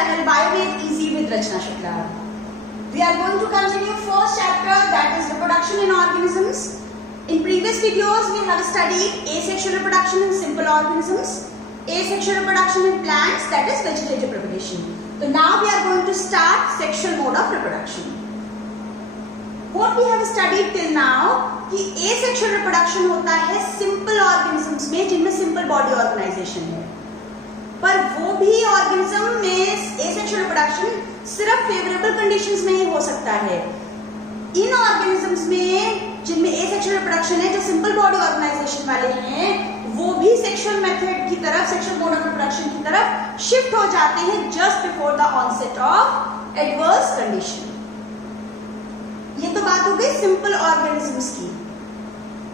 channel Biomade Easy with Rachna Shukla. We are going to continue first chapter, that is reproduction in organisms. In previous videos we have studied asexual reproduction in simple organisms, asexual reproduction in plants, that is vegetative propagation. So now we are going to start sexual mode of reproduction. What we have studied till now कि asexual reproduction होता है simple organisms में जिनमें simple body organization है, पर वो भी organism में asexual reproduction सिर्फ favorable conditions में ही हो सकता है. इन organisms में जिनमें asexual reproduction है, जो simple body organization वाले हैं, वो भी sexual method की तरफ, sexual mode of reproduction की तरफ shift हो जाते हैं just before the onset of adverse condition. ये तो बात हो गई सिंपल ऑर्गेनिजम्स की.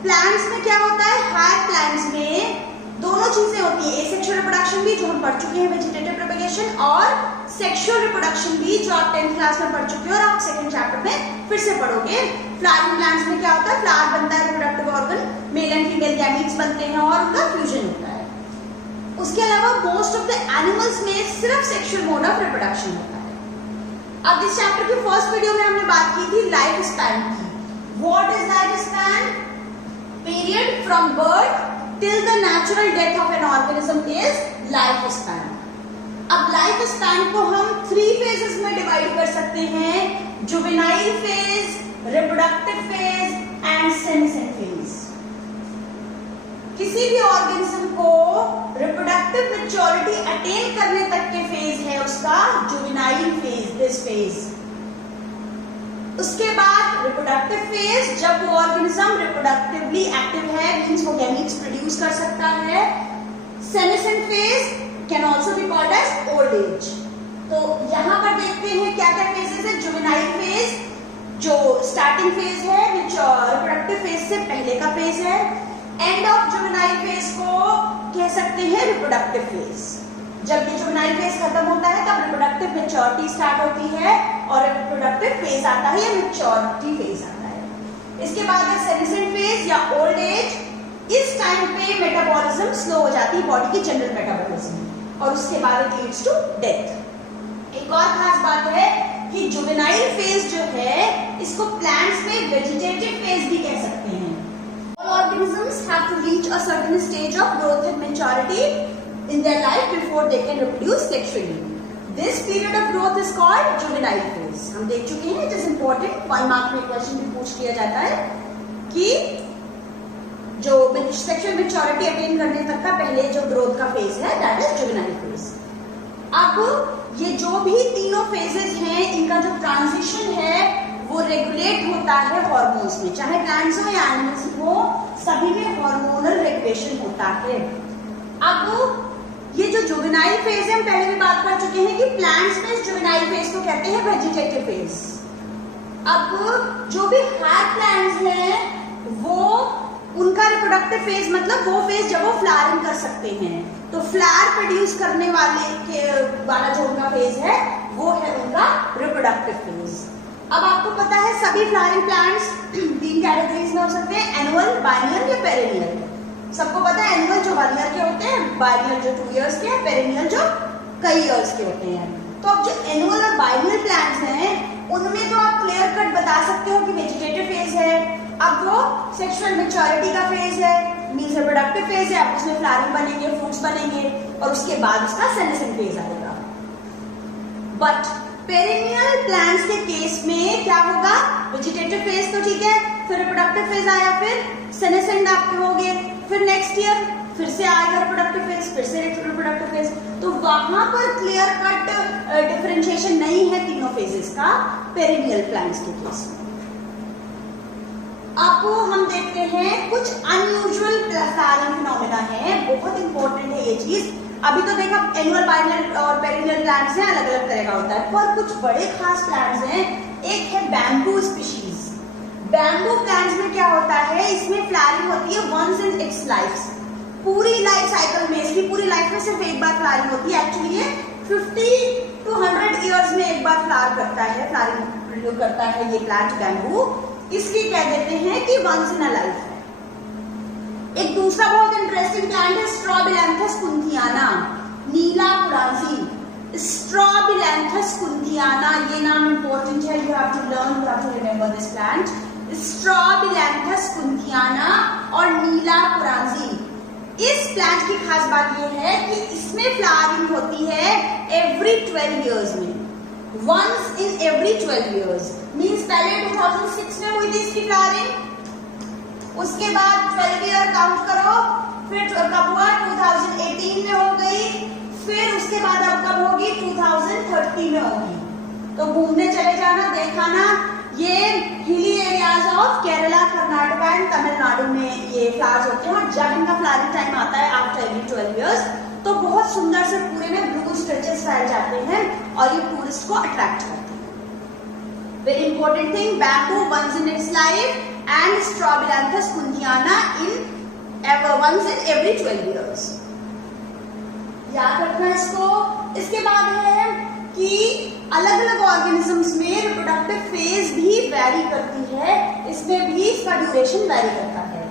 प्लांट्स में क्या होता है? हायर प्लांट्स में दोनों चीजें होती है, एसेक्सुअल रिप्रोडक्शन भी जो हम पढ़ चुके हैं वेजिटेटिव प्रोपेगेशन, और सेक्सुअल रिप्रोडक्शन भी जो आप 10th क्लास में पढ़ चुके हो और आप सेकंड चैप्टर में फिर से पढ़ोगे. फ्लावरिंग प्लांट्स में क्या होता है? फ्लावर बनता है, reproductive organ, mail and female gametes बनते हैं और उनका फ्यूजन होता है. उसके अलावा मोस्ट ऑफ द एनिमल्स में सिर्फ सेक्सुअल मोड ऑफ रिप्रोडक्शन होता है. अब इस चैप्टर की फर्स्ट वीडियो में हमने बात की थी लाइफ स्पैन की. What is life span? Period from birth till the natural death of an organism is life span. अब लाइफ स्पैन को हम 3 फेजेस में डिवाइड कर सकते हैं: juvenile phase, reproductive phase and senescent phase. किसी भी ऑर्गेनिज्म को रिप्रोडक्टिव मैच्योरिटी अटेन करने तक के फेज है उसका जुवेनाइल फेज, दिस फेज. उसके बाद रिप्रोडक्टिव फेज, जब वो ऑर्गेनिज्म रिप्रोडक्टिवली एक्टिव है, मींस वो गैमीट्स प्रोड्यूस कर सकता है. Senescent phase can also be called as old age. तो यहां पर देखते हैं क्या क्या फेजेस है. जुवेनाइल फेज जो स्टार्टिंग फेज है, विच रिप्रोडक्टिव फेज से पहले का फेज है. एंड ऑफ जुवेनाइल फेज को कह सकते हैं रिप्रोडक्टिव फेज. जब ये जुवेनाइल फेज खत्म होता है तब रिप्रोडक्टिव मैच्योरिटी स्टार्ट होती है और रिप्रोडक्टिव फेज आता है या मैच्योरिटी फेज आता है. इसके बाद है सेनेसेंट फेज या ओल्ड एज. इस टाइम पे मेटाबॉलिज्म स्लो हो जाती है, बॉडी की जनरल मेटाबॉलिज्म, और उसके बाद इट लीड्स टू डेथ. एक और खास बात है कि जुवेनाइल फेज जो है इसको प्लांट्स में वेजिटेटिव फेज भी कह सकते हैं. Organisms have to reach a certain stage of growth and maturity in their life before they can reproduce sexually. This period of growth is called juvenile phase. हम देख चुके हैं, it is important. 1 मार्क में question भी पूछ लिया जाता है कि जो सेक्सुअल मैच्योरिटी अटेन करने तक का पहले जो ग्रोथ का फेज है, दैट इज जुवेनाइल फेज. अब ये जो भी तीनों फेजेस हैं, इनका जो ट्रांजिशन है वो रेगुलेट होता है हार्मोन्स में. चाहे प्लांट्स हो या एनिमल्स हो, सभी में हार्मोनल रेगुलेशन होता है. अब ये जो जुवेनाइल फेज है, हम पहले भी बात कर चुके हैं कि प्लांट्स में इस जुवेनाइल फेज को कहते हैं वेजिटेटिव फेज. अब जो भी हायर प्लांट्स हैं वो उनका रिप्रोडक्टिव फेज, मतलब वो फेज जब वो फ्लावरिंग कर सकते हैं, तो फ्लावर प्रोड्यूस करने वाला जो उनका फेज है वो है उनका रिप्रोडक्टिव फेज. अब आपको पता है सभी फ्लावरिंग प्लांट्स 3 कैटेगरीज में हो सकते हैं: एनुअल, बाइनियल या पेरेनियल. सबको पता है एनुअल जो 1 ईयर के होते हैं, बाइनियल जो 2 इयर्स के, पेरेनियल जो कई इयर्स के होते हैं. तो अब जो एनुअल और बाइनियल प्लांट्स हैं उनमें तो आप क्लियर कट बता सकते हो कि वेजिटेटिव फेज है, अब वो सेक्सुअल मैच्योरिटी का फेज है, मींस रिप्रोडक्टिव फेज है, अब उसमें फ्लावरिंग बनेंगे, फ्रूट्स बनेंगे, और उसके बाद उसका सेनेसेंट फेज आएगा. बट पेरेनियल प्लांट्स के केस में क्या होगा? वेजिटेटिव फेज तो ठीक है, फिर रिप्रोडक्टिव फेज आया, फिर सेनेसेंट आपके हो गए, फिर नेक्स्ट ईयर फिर से आएगा रिप्रोडक्टिव फेज, फिर से रिप्रोडक्टिव फेज. तो वहां पर क्लियर कट डिफरेंशिएशन नहीं है तीनों फेजेस का पेरेनियल प्लांट्स के केस में. आपको हम देखते हैं कुछ अनयूजुअल फ्लावरिंग फिनोमेना है, बहुत इंपॉर्टेंट है ये चीज. अभी तो देखा एनुअल, बाइनियल और पेरेनियल प्लांट्स हैं, अलग अलग तरह का होता है, पर कुछ बड़े खास प्लांट्स हैं. एक है बैम्बू स्पीशीज. बैम्बू प्लांट्स में क्या होता है, इसमें फ्लावरिंग होती है वंस इन इट्स लाइफ. पूरी लाइफ साइकिल में, इसकी पूरी लाइफ में सिर्फ एक बार फ्लावरिंग होती है. एक्चुअली ये 50 to 100 इयर्स में एक बार फ्लावर करता है, फ्लावरिंग करता है ये प्लांट बैम्बू. इसकी कह देते हैं कि वंस इन अ लाइफ है. एक दूसरा बहुत इंटरेस्टिंग प्लांट है स्ट्रॉबिलैंथस कुंथियाना, नीला कुरांसी. Strobilanthes kunthiana, ये नाम इंपॉर्टेंट है, you have to learn, you have to remember this plant. Strobilanthes kunthiana और नीला कुरांजी. इस प्लांट की खास बात ये है कि इसमें फ्लावरिंग होती है every 12 years में, once in every 12 years. Means पहले 2006 में हुई थी इसकी फ्लावरिंग, उसके बाद 12 ईयर काउंट करो, फिर कब हुआ 2018 में हो गई, फिर उसके बाद अब कब होगी 2030 में होगी. तो घूमने चले जाना, देखाना. ये hilly areas of Kerala, Karnataka and Tamil Nadu में ये फ्लावर्स होते हैं और जब इनका फ्लावरिंग टाइम आता है आफ्टर एवरी 12 इयर्स तो बहुत सुंदर से पूरे में ब्लू स्ट्रेचेस फैल जाते हैं और ये टूरिस्ट को अट्रैक्ट करते हैं. Very important thing, bamboo once in its life and strobilanthes kunthiana once in every 12 years. याद रखना इसको. इसके बाद है कि अलग अलग ऑर्गेनिजम्स में रिप्रोडक्टिव फेज भी वैरी करती है, इसमें भी इसका ड्यूरेशन वैरी करता है.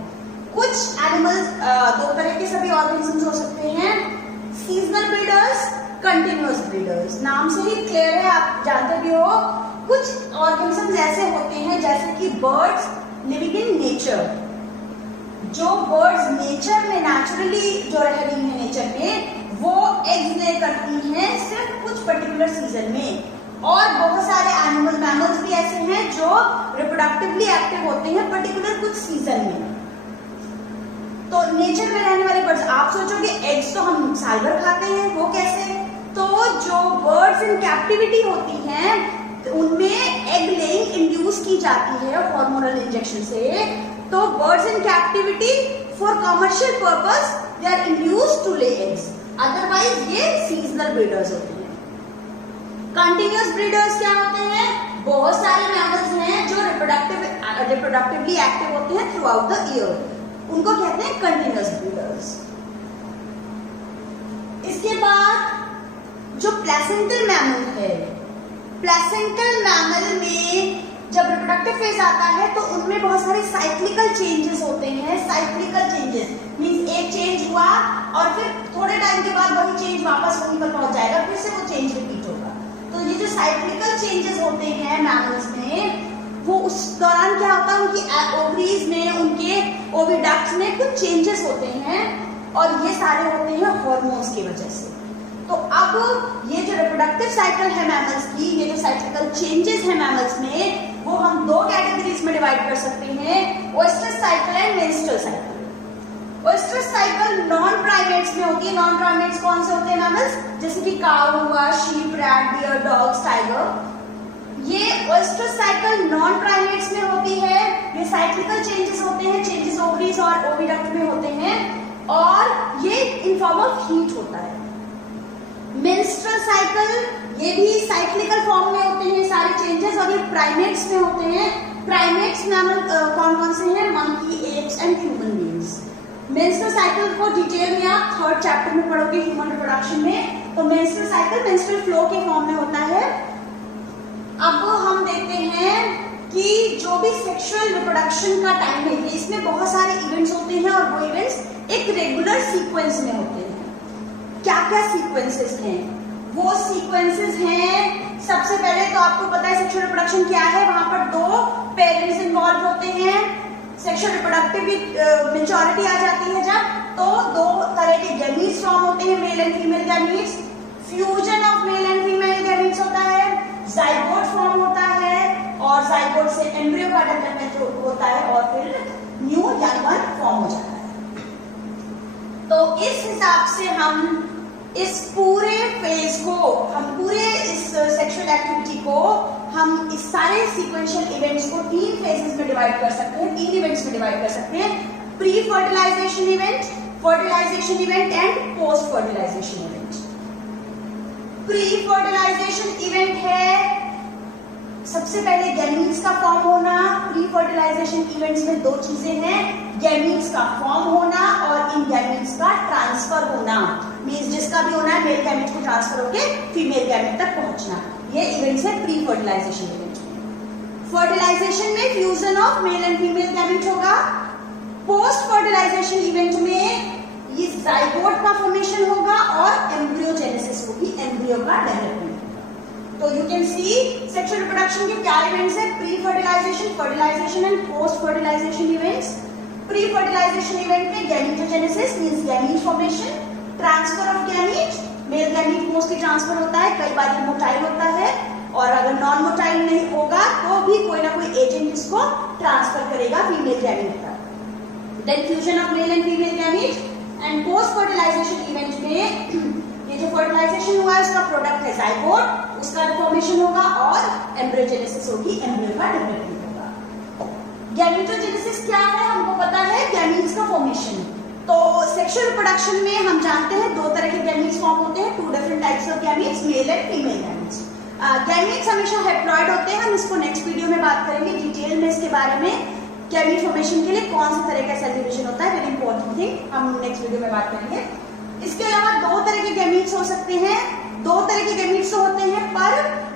कुछ एनिमल्स, दो तरह के सभी ऑर्गेनिजम्स हो सकते हैं, सीजनल ब्रीडर्स, कंटिन्यूअस ब्रीडर्स. नाम से ही क्लियर है, आप जानते भी हो. कुछ ऑर्गेनिजम्स ऐसे होते हैं जैसे कि बर्ड्स लिविंग इन नेचर, जो बर्ड्स नेचर में नेचुरली जो रह रही है नेचर में, वो एग्स ले करती हैं सिर्फ कुछ पर्टिकुलर सीजन में. और बहुत सारे एनिमल मैमल्स भी ऐसे हैं जो रिप्रोडक्टिवली एक्टिव होते हैं पर्टिकुलर कुछ सीजन में. तो नेचर में रहने वाले बर्ड्स, आप सोचोगे एग्स तो हम साल भर खाते हैं, वो कैसे? तो जो बर्ड्स इन कैप्टिविटी होती हैं उनमें एग लेइंग इंड्यूस की जाती है हार्मोनल इंजेक्शन से. तो birds in captivity for commercial purpose they are induced to lay eggs, otherwise ये सीजनल ब्रीडर्स होते हैं. कंटिन्यूअस ब्रीडर्स क्या होते हैं? बहुत सारे मैमल्स हैं जो रिप्रोडक्टिवली एक्टिव होते हैं थ्रू आउट द ईयर, उनको कहते हैं कंटिन्यूअस ब्रीडर्स. इसके बाद जो प्लेसेंटल मैमल है, प्लेसेंटल मैमल में जब रिप्रोडक्टिव फेज आता है तो उनमें बहुत सारे साइक्लिकल चेंजेस होते हैं. साइक्लिकल चेंजेस मींस एक चेंज हुआ और फिर थोड़े टाइम के बाद वही चेंज वापस वहीं पर पहुंच जाएगा, फिर से वो चेंज रिपीट होगा. तो ये जो साइक्लिकल चेंजेस होते हैं मैमल्स में, वो उस दौरान क्या होता है, उनकी ओवरीज में, उनके ओविडक्ट्स में कुछ चेंजेस होते हैं और ये सारे होते हैं हार्मोन्स की वजह से. तो अब ये जो रिप्रोडक्टिव साइकिल है मैमल्स की, ये जो साइक्लिकल चेंजेस है मैमल्स में, वो हम दो कैटेगरीज में डिवाइड कर सकते हैं, ओएस्ट्रस cycle and menstrual cycle. ओएस्ट्रस cycle non primates में होती है. नॉन प्राइमेट्स कौन से होते हैं मैमल्स? जैसे कि काऊ हुआ, sheep, rat, bear, dogs, tiger. ये ओएस्ट्रस साइकिल नॉन प्राइमेट्स में होती है. ये साइक्लिकल चेंजेस होते हैं, चेंजेस ओवरीज और ओविडक्ट में होते हैं और ये इन फॉर्म ऑफ हीट होता है. मेंस्ट्रुअल साइकिल, ये भी साइक्लिकल फॉर्म में होते हैं सारे चेंजेस और ये प्राइमेट्स में होते हैं. प्राइमेट्स मैमल कौन कौन से हैं? Monkey, apps and human beings. Menstrual cycle को डिटेल में आप 3rd चैप्टर में पढ़ोगे ह्यूमन रिप्रोडक्शन में. तो मेंस्ट्रुअल साइकिल मेंस्ट्रुअल फ्लो के फॉर्म में होता है. अब हम देखते हैं कि जो भी सेक्सुअल रिप्रोडक्शन का टाइम है, इसमें बहुत सारे इवेंट्स होते हैं और वो इवेंट्स एक रेगुलर सीक्वेंस में होते हैं. क्या क्या सीक्वेंसेस हैं? वो सीक्वेंसेस हैं, सबसे पहले तो आपको पता है सेक्सुअल रिप्रोडक्शन क्या है, वहां पर 2 पेरेंट्स इन्वॉल्व होते हैं. सेक्सुअल रिप्रोडक्टिव मेच्योरिटी आ जाती है जब, तो 2 तरह के गैमीट्स फॉर्म होते हैं, mail and female gametes. Fusion of male and female gametes होता है, जाइगोट फॉर्म होता है और जाइगोट से एम्ब्रियो का डेवलपमेंट होता है और फिर न्यू यंग वन फॉर्म हो जाता है. तो इस हिसाब से हम इस पूरे फेज को, हम पूरे इस सेक्सुअल एक्टिविटी को हम इस सारे सीक्वेंशियल इवेंट्स को 3 फेजेस में डिवाइड कर सकते हैं, 3 इवेंट्स में डिवाइड कर सकते हैं. Pre fertilization event, fertilization event and post fertilization event. Pre fertilization event है सबसे पहले गैमीट्स का फॉर्म होना. प्री फर्टिलाइजेशन इवेंट्स में 2 चीजें हैं, गैमीट्स का फॉर्म होना और इन गैमीट्स का ट्रांसफर होना. मींस जिसका भी होना है मेल गैमीट को ट्रांसफर होकर फीमेल गैमीट तक पहुंचना. ये इवेंट्स है प्री फर्टिलाइजेशन इवेंट में. फर्टिलाइजेशन में fusion of male and female gamete होगा. पोस्ट फर्टिलाइजेशन इवेंट में ये जाइगोट का फॉर्मेशन होगा और एम्ब्रियोजेनेसिस होगी, एम्ब्रियो का डेवलपमेंट होगा। तो you can see sexual reproduction के क्या इवेंट्स है, pre fertilization, fertilization and post fertilization events. Pre fertilization event में gametogenesis means gamete formation, transfer of gamete, male gamete mostly transfer होता है, कई बार ये मोटाइल होता है, और अगर नॉन मोटाइल नहीं होगा तो भी कोई ना कोई एजेंट इसको ट्रांसफर करेगा फीमेल गैमीट पर। Then fusion of male and female gamete and post fertilization event में ये जो फर्टिलाइजेशन हुआ है उसका प्रोडक्ट है जाइगोट, उसका फॉर्मेशन होगा और एम्ब्रियोजेनेसिस होगी, एम्ब्रियो का डेवलपमेंट होगा। गैमीटोजेनेसिस क्या है, हमको पता है गैमीट्स का फॉर्मेशन। तो सेक्सुअल रिप्रोडक्शन में हम जानते हैं दो तरह के गैमीट्स फॉर्म होते हैं, two different types of gametes, male and female gametes. Gametes हमेशा हैप्लॉइड होते हैं, हम इसको नेक्स्ट वीडियो में बात करेंगे डिटेल में इसके बारे में, गैमीट फॉर्मेशन के लिए कौन सी तरह का सेल्यूलेशन होता है, वेरी इंपॉर्टेंट थिंग, हम नेक्स्ट वीडियो में बात करेंगे। इसके अलावा दो तरह के गैमीट्स हो सकते हैं, दो तरह के गैमीट्स होते हैं पर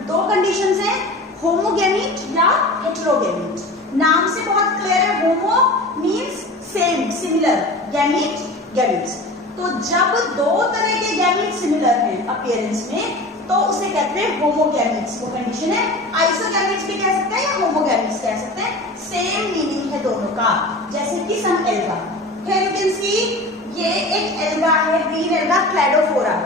दो कंडीशंस हैं, होमोगैमीट या हेटेरोगैमीट। नाम से बहुत क्लियर है, homo means same, similar, gamete gametes. तो जब दो तरह के गैमीट सिमिलर हैं अपीयरेंस में तो उसे कहते हैं होमोगैमीट्स, वो कंडीशन है। आइसोगैमीट्स भी कह सकते हैं या होमोगैमीट्स कह सकते हैं, सेम मीनिंग है दोनों का। जैसे कि some alga, here you can see ये एक एल्गा है, ग्रीन एल्गा, क्लैडोफोरा।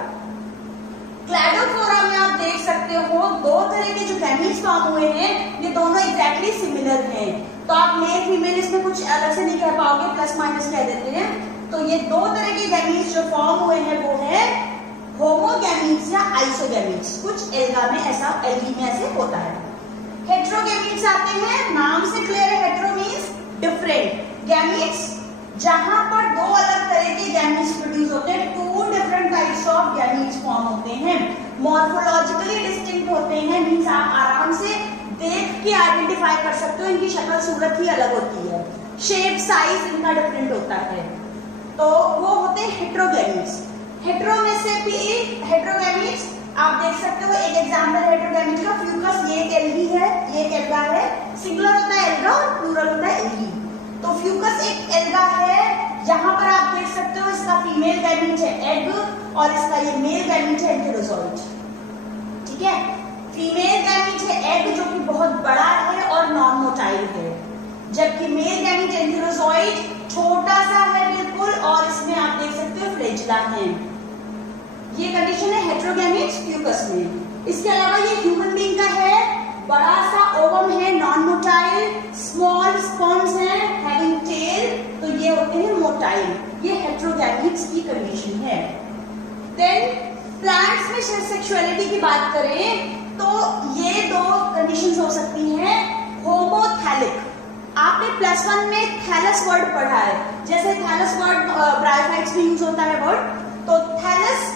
क्लैडोफोरा में आप देख सकते हो दो तरह के जो गैमीट्स फॉर्म हुए हैं ये दोनों एग्जैक्टली सिमिलर हैं। तो आप मेल फीमेल इसमें कुछ अलग से नहीं कह पाओगे, प्लस माइनस कह देते हैं। तो ये दो तरह के गैमीट्स जो फॉर्म हुए हैं वो है होमोगैमीट्स या आइसोगैमीट्स। कुछ एल्गा में ऐसा, एल्गी में ऐसे होता है। हेटेरोगैमीट्स आते हैं, नाम से क्लियर है, हेटेरो मींस डिफरेंट गैमीट्स, जहां पर दो अलग तरह के गैमीट्स प्रोड्यूस होते हैं, two different types of gametes form होते हैं, मॉर्फोलॉजिकली डिस्टिंक्ट होते हैं, मींस आप आराम से देख के आइडेंटिफाई कर सकते हो, इनकी शक्ल सूरत ही अलग होती है, शेप साइज इनका डिफरेंट होता है। तो वो होते हैं हेटेरोगैमीट्स। हेटेरो में से भी हेटेरोगैमीट्स आप देख सकते हो, एक एग्जांपल है हेटेरोगैमीट का, फ्यूकस, ये एक एल्गी है, ये एक एल्गा है, सिंगुलर होता है एल्गा और प्लूरल होता है एल्गी। तो फ्यूकस एक एल्गा है, यहाँ पर आप देख सकते हो इसका फीमेल गैमीट है एग और इसका ये मेल गैमीट है एंथेरोजोइड, ठीक है। फीमेल गैमीट है एग जो कि बहुत बड़ा है और नॉन मोटाइल है, जबकि मेल गैमीट एंथेरोजोइड छोटा सा है बिल्कुल, और इसमें आप देख सकते हो फ्लैजिला है। ये कंडीशन है हेटेरोगैमीट्स फ्यूकस में। इसके अलावा ये ह्यूमन बीइंग का है, बड़ा सा ओवम है, नॉन मोटाइल, स्मॉल स्पर्म्स हैं, हैविंग टेल, तो ये होते हैं मोटाइल। ये हेटेरोगैमीट्स की कंडीशन है। देन प्लांट्स में सेक्सुअलिटी की बात करें तो ये दो कंडीशंस हो सकती हैं, होमोथैलिक। आपने +1 में थैलस वर्ड पढ़ा है, जैसे थैलस वर्ड ब्रायोफाइट्स में यूज होता है वर्ड, तो थैलस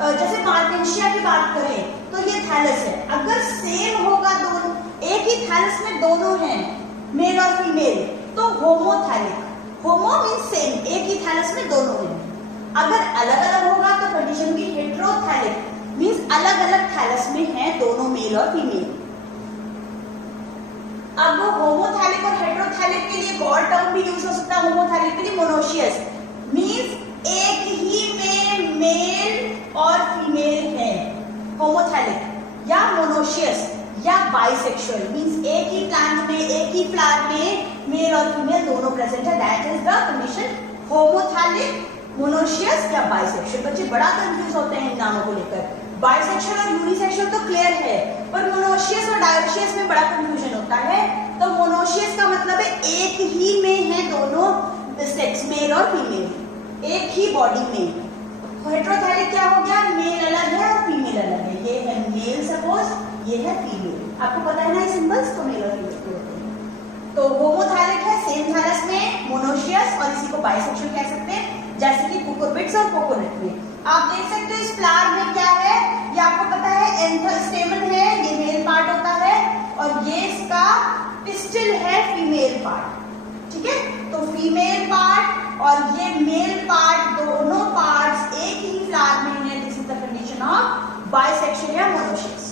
जैसे मार्टेंशिया की बात करें तो ये थैलस है। अगर सेम होगा दोनों, एक ही थैलस में दोनों हैं मेल और फीमेल, तो होमोथैलिक। होमो मींस सेम, एक ही थैलस में दोनों हैं। अगर अलग अलग होगा तो कंडीशन की हेटेरोथैलिक, मींस अलग अलग थैलस में हैं दोनों मेल और फीमेल। अब होमोथैलिक और हेटेरोथैलिक के लिए एक और टर्म भी यूज हो सकता है होमोथैलिक के लिए, मोनोशियस, मींस एक ही में मेल और फीमेल है, होमोथैलिक या मोनोशियस या बाइसेक्सुअल, मींस एक ही प्लांट में, एक ही फ्लावर में मेल और फीमेल दोनों प्रेजेंट है, that is the condition homothallic, monoecious या बाइसेक्सुअल। बच्चे बड़ा कंफ्यूज होते हैं इन नामों को लेकर, बाइसेक्सुअल और यूनिसेक्सुअल तो क्लियर है, पर मोनोशियस और डायोशियस में बड़ा कंफ्यूजन होता है। तो मोनोशियस का मतलब है एक ही में है दोनों सेक्स, मेल और फीमेल, एक ही बॉडी में। हेटेरोथैलिक क्या हो गया, मेल अलग है और फीमेल अलग है, ये है मेल सपोज, ये है फीमेल। आपको पता है ना ये सिंबल्स, तो मेल और फीमेल के होते हैं। तो होमोथैलिक है सेम थैलस में, मोनोशियस, और इसी को बाइसेक्सुअल कह सकते हैं, जैसे कि कुकुरबिट्स और कोकोनट में। आप देख सकते हो इस फ्लावर में क्या है, ये आपको पता है एंथोस्टेमन है, ये मेल पार्ट होता है, और ये इसका पिस्टिल है फीमेल पार्ट, ठीक है। तो फीमेल पार्ट और ये मेल पार्ट, दोनों पार्ट्स एक ही फ्लावर में है, this is the condition of bisexual या मोनोशियस।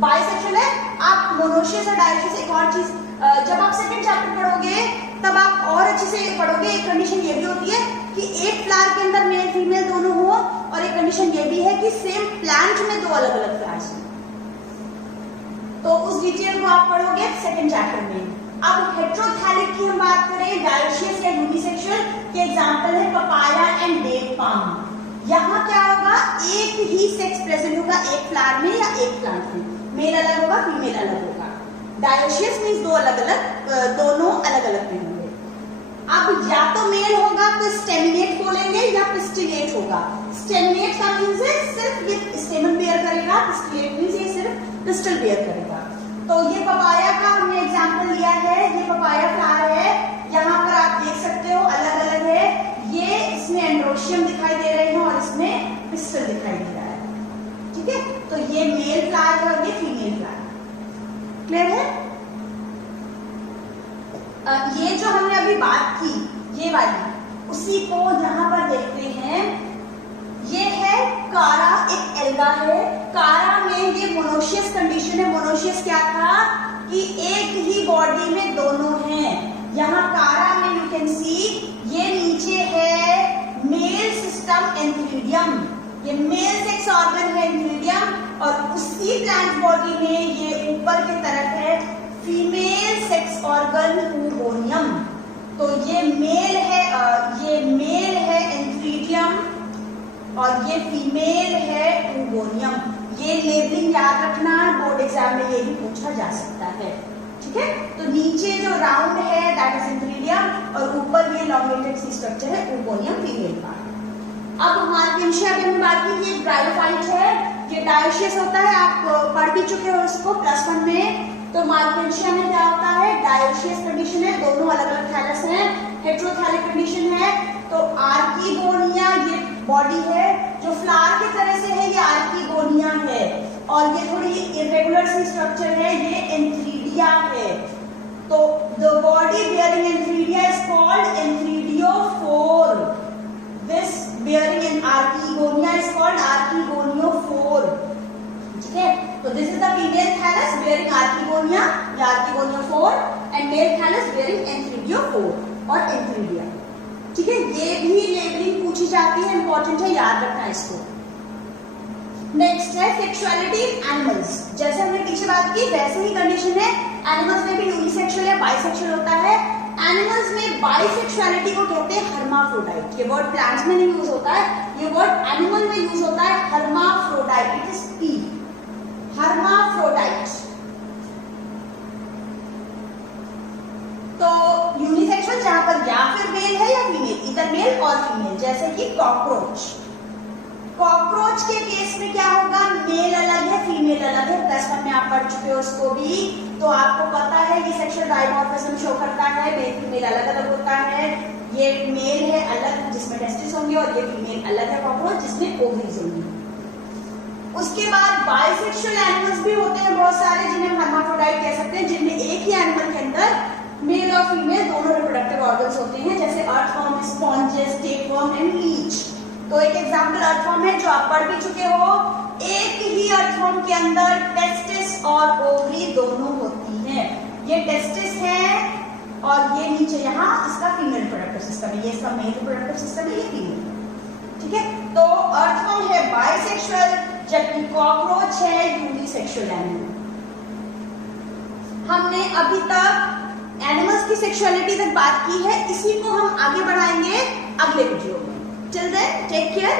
बाइसेक्सुअल है, आप मोनोशियस और डायोशियस, एक और चीज जब आप सेकंड चैप्टर पढ़ोगे तब आप और अच्छे से पढ़ोगे, एक कंडीशन ये भी होती है कि एक फ्लावर के अंदर मेल फीमेल दोनों हो, और एक कंडीशन ये भी है कि सेम प्लांट में दो अलग अलग फ्लावर्स हो। तो उस डिटेल को आप पढ़ोगे सेकंड चैप्टर में। अब हेटेरोथैलिक की हम बात करें, डायोशियस या यूनिसेक्सुअल के एग्जांपल है पपाया एंड डेट पाम। यहाँ क्या होगा, एक ही सेक्स प्रेजेंट होगा एक फ्लावर में या एक प्लांट में, मेल अलग होगा फीमेल अलग होगा। डायोशियस मींस दो अलग अलग, दोनों अलग अलग में होंगे। अब या तो मेल होगा तो स्टेमिनेट बोलेंगे या पिस्टिलेट होगा। स्टेमिनेट का मींस है सिर्फ ये स्टेमन बेयर करेगा, पिस्टिलेट मींस ये सिर्फ पिस्टल बेयर करेगा। तो ये पपाया का हमने एग्जांपल लिया है, ये पपाया फ्लावर है, यहाँ पर आप देख सकते हो अलग अलग है, ये इसमें एंड्रोशियम दिखाई दे रहे हैं और इसमें पिस्टल दिखाई दे रहा है, ठीक है। तो ये मेल फ्लावर है और ये फीमेल फ्लावर, क्लियर है। ये जो हमने अभी बात की ये वाली, उसी को यहाँ पर देखते हैं, ये है कारा, एक एल्गा है। कारा में ये मोनोशियस कंडीशन है। मोनोशियस क्या था कि एक ही बॉडी में दोनों हैं। यहाँ कारा में यू कैन सी ये नीचे है मेल सिस्टम एंथ्रीडियम, ये मेल सेक्स ऑर्गन है एंथ्रीडियम, और उसी प्लांट बॉडी में ये ऊपर की तरफ है फीमेल सेक्स ऑर्गन oogonia। तो ये मेल है एंथ्रीडियम और ये फीमेल है oogonia। ये लेबलिंग याद रखना, बोर्ड एग्जाम में ये भी पूछा जा सकता है, ठीक है। तो नीचे जो राउंड है दैट इज एंथ्रीडियम और ऊपर ये लॉन्गेटेड सी स्ट्रक्चर है oogonia फीमेल का। अब मार्केंशिया की बात की, ये ब्रायोफाइट है, ये डायोशियस होता है, आप पढ़ भी चुके हो उसको +1 में। तो मार्केंशिया में क्या होता है, डायोशियस कंडीशन है, दोनों अलग अलग थैलस हैं, हेटेरोथैलिक कंडीशन है। तो आर्किगोनिया ये बॉडी है, जो फ्लावर की तरह से है ये आर्किगोनिया है, और ये थोड़ी इरेगुलर सी स्ट्रक्चर है, ये एंथ्रीडिया है। तो the body bearing antheridia is called antheridiophore. This bearing in archegonia is called archegoniophore, ठीक है। तो this is the female thallus bearing archegonia या archegoniophore, and male thallus bearing antheridiophore और एंथ्रीडिया, ठीक है। ये भी लेबलिंग पूछी जाती है, इंपॉर्टेंट है, याद रखना इसको। नेक्स्ट है सेक्सुअलिटी इन एनिमल्स। जैसे हमने पीछे बात की वैसे ही कंडीशन है, एनिमल्स में भी यूनिसेक्सुअल या बाइसेक्सुअल होता है। एनिमल्स में बाइसेक्सुअलिटी को कहते हैं हर्माफ्रोडाइट। ये वर्ड प्लांट्स में नहीं यूज होता है, ये वर्ड एनिमल में यूज होता है hermaphrodite, it is P, hermaphrodite. तो यूनिसेक्सुअल जहां पर या फिर मेल है या फीमेल, इधर मेल और फीमेल, जैसे कि कॉकरोच। कॉकरोच के केस में क्या होगा, मेल अलग है फीमेल अलग है, +1 में आप पढ़ चुके हो उसको भी। तो आपको पता है ये सेक्सुअल डायमॉर्फिज्म शो करता है, मेल फीमेल अलग अलग होता है। ये मेल है अलग जिसमें टेस्टिस होंगे, और ये फीमेल अलग है कॉकरोच जिसमें ओवरीज होंगी। उसके बाद बाइसेक्सुअल एनिमल्स भी होते हैं बहुत सारे, जिन्हें हर्माफ्रोडाइट कह सकते हैं, जिनमें एक ही एनिमल के अंदर मेल और फीमेल दोनों रिप्रोडक्टिव ऑर्गन्स होते हैं, जैसे earthworm, sponges, tapeworm and Leach. तो एक एग्जांपल अर्थवर्म है जो आप पढ़ भी चुके हो। एक ही अर्थवर्म के अंदर टेस्टिस और ओवरी दोनों होती हैं। ये टेस्टिस है और ये नीचे यहाँ इसका फीमेल रिप्रोडक्टिव सिस्टम है, ये इसका मेल रिप्रोडक्टिव सिस्टम है, ये फीमेल, ठीक है। तो अर्थवर्म है बाइसेक्सुअल, जबकि कॉकरोच है यूनिसेक्सुअल एनिमल। हमने अभी तक एनिमल्स की सेक्सुअलिटी तक बात की है, इसी को हम आगे बढ़ाएंगे अगले वीडियो में। Till then take care.